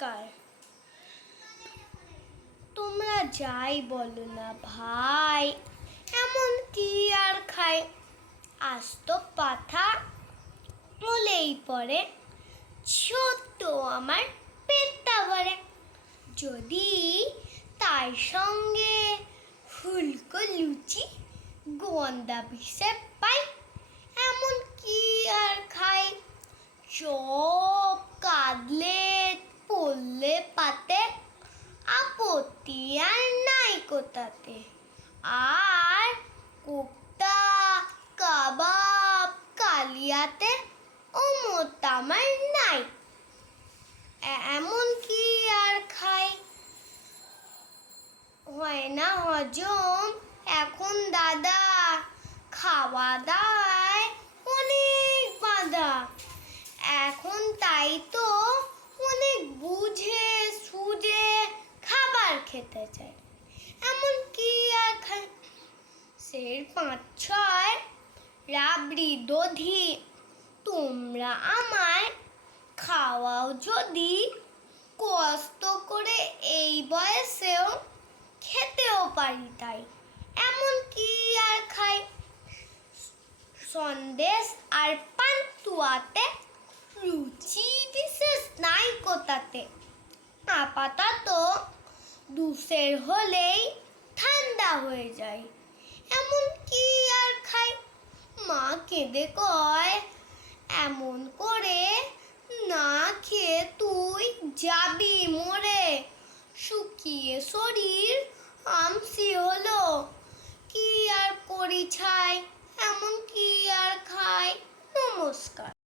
নমস্কার। তোমরা যাই বলো না ভাই, এমন কি আর খায় আস্ত পাথা বলেই পড়ে, ছোট্ট আমার পেটটা ভরে। যদি তার সঙ্গে ফুলকো লুচি গোন্দা বিষে পাই, এমন কি আর খাই? চপ পাতে, আপত্তি আর নাই কোথাতে। আর কোপ্তা, কাবাব, কালিয়াতে ও মোতামার নাই। এমন কি আর খাই? হয় না হজম, এখন দাদা খাওয়া দাওয়ায় অনেক বাধা। এখন তাই তো অনেক বুঝে খেতে চাই। এমন কি আর খাই সের পাঁচ, ছয় রাবড়ি দধি তোমরা আমায় খাওয়াও যদি কষ্ট করে এই বয়সেও খেতেও পারি তাই। এমন কি আর খাই সন্দেশ আর পান্তুয়াতে রুচি বিশেষ নাই কোথাতে। আপাতত দুসের হলেই ঠান্ডা হয়ে যায়। এমন কি আর খাই মা কেঁদে কয়, এমন করে না খেয়ে তুই যাবি মরে। শুকিয়ে শরীর আমসি হলো, কি আর করি ছাই?